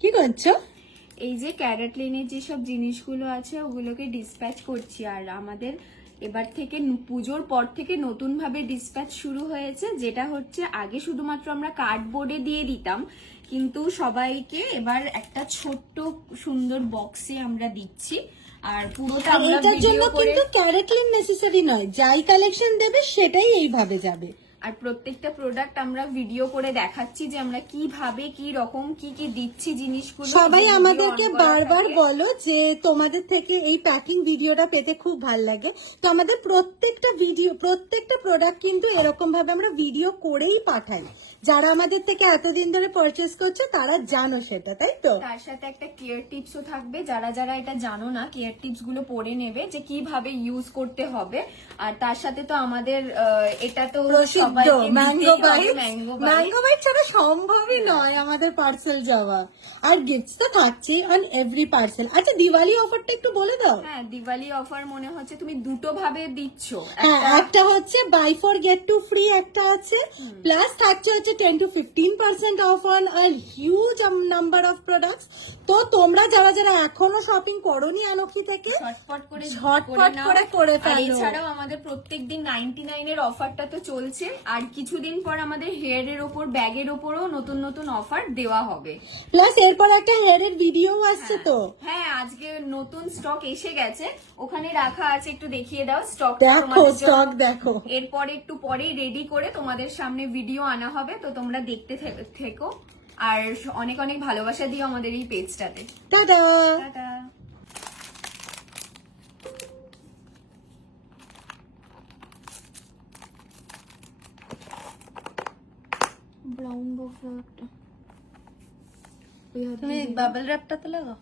কি করছো? এই যে ক্যারাটলিনের যেসব জিনিসগুলো আছে ওগুলোকে ডিসপ্যাচ করছি। আর আমাদের এবার থেকে পুজোর পর থেকে নতুন ভাবে ডিসপ্যাচ শুরু হয়েছে, যেটা হচ্ছে আগে শুধুমাত্র আমরা কার্ডবোর্ডে দিয়ে দিতাম, কিন্তু সবাইকে এবার একটা ছোট্ট সুন্দর বক্সে আমরা দিচ্ছি। আর পুরোটা আমরা এটার জন্য ভিডিও করে, কিন্তু ক্যারেটলিন নেসেসারি নয়, যাই কালেকশন দেবে সেটাই এইভাবে যাবে। আর প্রত্যেকটা প্রোডাক্ট আমরা ভিডিও করে দেখাচ্ছি যে আমরা কিভাবে কি রকম কি কি দিচ্ছি জিনিসগুলো। সবাই video আমাদেরকে on করা বারবার থাকে। বলো যে তোমাদের থেকে এই প্যাকিং ভিডিওটা পেতে খুব ভালো লাগে। তো আমাদের প্রত্যেকটা ভিডিও, প্রত্যেকটা প্রোডাক্ট কিন্তু এরকম ভাবে আমরা ভিডিও করেই পাঠাই। যারা আমাদের থেকে এতদিন ধরে পারচেস করছে তারা জানো সেটা, তাই তো? তার সাথে একটা কেয়ার টিপসও থাকবে, যারা যারা এটা জানো না কেয়ার টিপস গুলো পড়ে নেবে যে কিভাবে ইউজ করতে হবে। আর তার সাথে তো আমাদের এটা তো প্রসিদ্ধ mango bite, mango mango bite ছাড়া সম্ভবই নয় আমাদের পার্সেল যাওয়া। আর গিফটস তো থাকছেই অন এভরি পার্সেল। আচ্ছা, দিওয়ালি অফারটা একটু বলে দাও। হ্যাঁ, দিওয়ালি অফার মনে হচ্ছে তুমি দুটো ভাবে দিচ্ছ। হ্যাঁ, একটা হচ্ছে buy four get two free একটা আছে, প্লাস থাকছে হচ্ছে 10 to 15% off on a huge number of products. তো তোমরা যারা যারা এখনো শপিং করোনি আনকি থেকে ঝটপট করে আর ফেলো। এছাড়াও আমাদের প্রত্যেকদিন 99 এর অফারটা তো চলছে, আর কিছুদিন পর আমাদের হেয়ার এর ওপর, ব্যাগের ওপরও নতুন নতুন অফার দেওয়া হবে। প্লাস এরপর একটা হেয়ারের ভিডিও আসছে তো। হ্যাঁ, আজকে নতুন স্টক এসে গেছে, ওখানে রাখা আছে, একটু দেখিয়ে দাও স্টক। দেখো স্টক দেখো। এরপরে একটু পরেই রেডি করে তোমাদের সামনে ভিডিও আনা হবে, তো তোমরা দেখতে থেকো। আর অনেক অনেক ভালোবাসা দিও আমাদের এই পেজটাতে। টাটা। টাটা। ব্রাউন বক্স একটা তুমি বাবল র্যাপটাতে লাগাও।